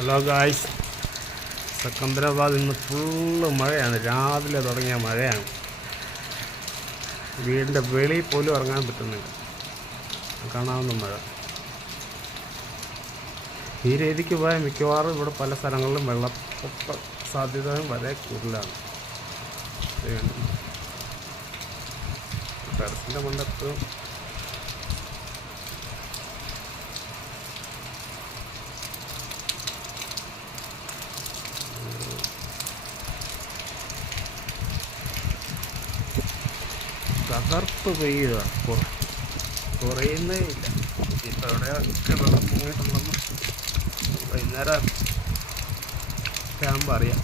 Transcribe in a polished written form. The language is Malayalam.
ഹലോ ഗായ്സ്, സെക്കന്ദരാബാദ് ഇന്ന് ഫുള്ള് മഴയാണ്. രാവിലെ തുടങ്ങിയ മഴയാണ്. വീടിൻ്റെ വെളിയിൽ പോലും ഇറങ്ങാൻ പറ്റുന്നില്ല. കാണാവുന്ന മഴ. ഈ രീതിക്ക് പോയാൽ മിക്കവാറും ഇവിടെ പല സ്ഥലങ്ങളിലും വെള്ളപ്പൊക്ക സാധ്യതയും വളരെ കൂടുതലാണ്. ടെറസിൻ്റെ മണ്ടത്ത് തകർത്ത് പെയ്യുക, കുറയുന്നേ ഇല്ല. ഇപ്പം എവിടെയൊക്കെ വെള്ളം മുങ്ങിയിട്ടുണ്ടെന്ന് വൈകുന്നേരം ആകുമ്പോൾ അറിയാം.